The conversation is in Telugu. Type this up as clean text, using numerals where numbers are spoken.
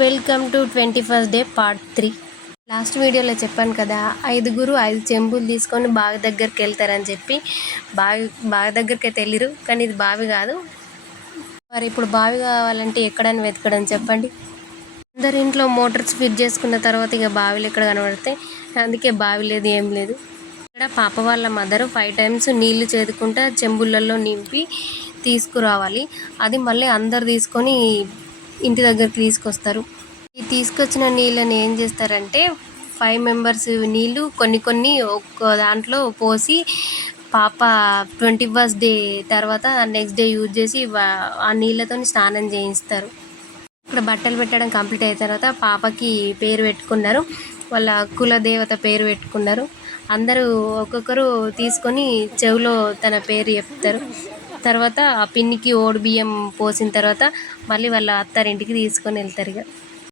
Welcome to 21st day part 3. Last వీడియోలో చెప్పాను కదా, 5 చెంబులు తీసుకొని బావి దగ్గరికి వెళ్తారని చెప్పి. బావి దగ్గరికి అయితే వెళ్ళిరు, కానీ ఇది బావి కాదు. మరి ఇప్పుడు బావి కావాలంటే ఎక్కడని వెతకడం చెప్పండి. అందరి ఇంట్లో మోటార్స్ ఫిట్ చేసుకున్న తర్వాత ఇక బావిలు ఎక్కడ కనబడతాయి. అందుకే బావి లేదు, ఏం లేదు. ఇక్కడ పాప వాళ్ళ మదర్ 5 times నీళ్లు చేదుకుంటా చెంబులలో నింపి తీసుకురావాలి. అది మళ్ళీ అందరు తీసుకొని ఇంటి దగ్గరికి తీసుకొస్తారు. ఈ తీసుకొచ్చిన నీళ్ళని ఏం చేస్తారంటే 5 members నీళ్ళు కొన్ని ఒక్క దాంట్లో పోసి పాప 21st డే తర్వాత నెక్స్ట్ డే యూజ్ చేసి ఆ నీళ్ళతో స్నానం చేయిస్తారు. ఇక్కడ బట్టలు పెట్టడం కంప్లీట్ అయిన తర్వాత పాపకి పేరు పెట్టుకున్నారు. వాళ్ళ కులదేవత పేరు పెట్టుకున్నారు. అందరూ ఒక్కొక్కరు తీసుకొని చెవిలో తన పేరు చెప్తారు. తర్వాత ఆ పిన్నికి ఓడి బియ్యం పోసిన తర్వాత మళ్ళీ వాళ్ళ అత్తారింటికి తీసుకొని వెళ్తారు. ఇక